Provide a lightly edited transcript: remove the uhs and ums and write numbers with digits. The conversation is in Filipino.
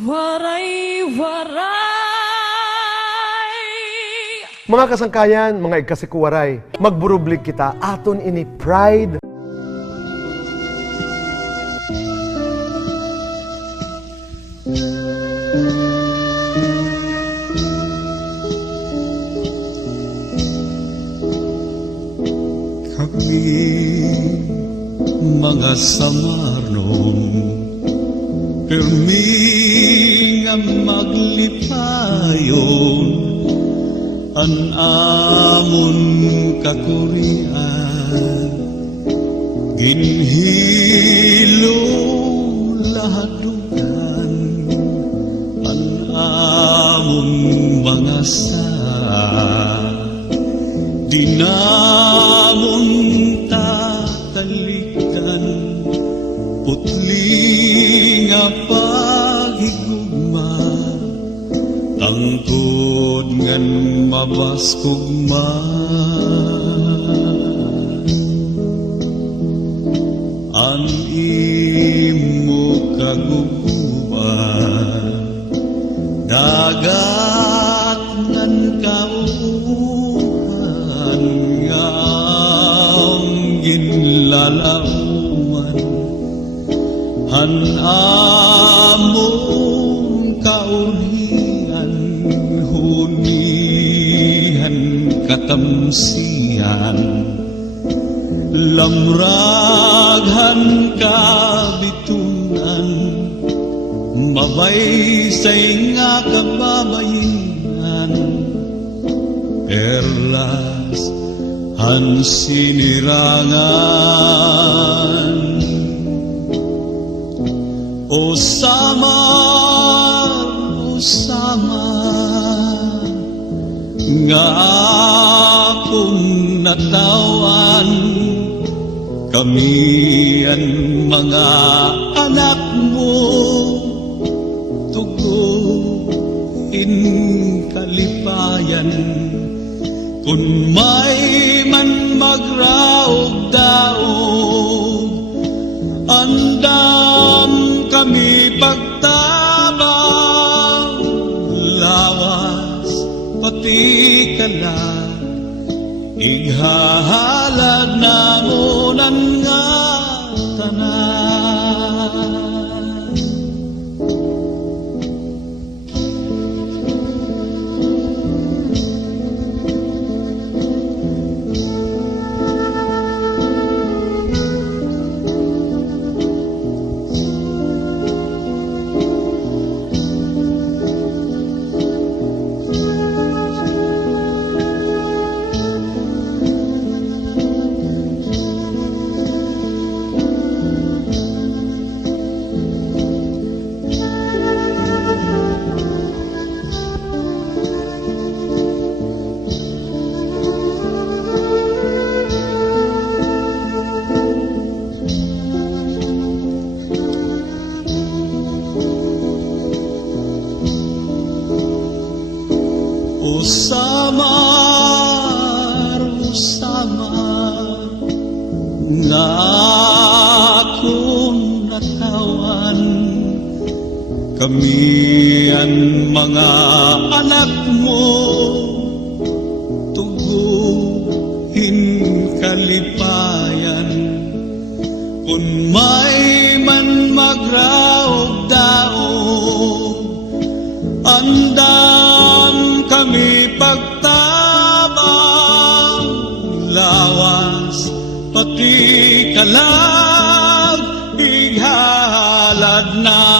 Waray-waray. Mga kasangkayan, mga ikasikuwaray, magburublig kita aton ini pride. Kami mga samarnon, pirmi nga maglipayon, an amon kakurian, ginhilo lahadukan, an amon mga dinamon tatalikan, putli nga paghigugma, tangkod ngan mabaskugma. An imo kaguguban, dagat ngan kauhan nga ang ginlalauman, han among kaurihan, hunihan katamsihan, lamraghan kabitunan, mabaysay nga kababayinan, perlas han sinirangan. O samar, nga akong natawan, kami ang mga anak mo, tuguin kalipayan, kung may man magraog daog, andam kami pagtabang, lawas pati kalag, ighahalag namunan nga tanan. O samar, nga akong natawan, kami ang mga anak mo, tuguhin kalipayan, kung may man magraog daog, andam kami pagtabang, lawas pati kalag, ighalad na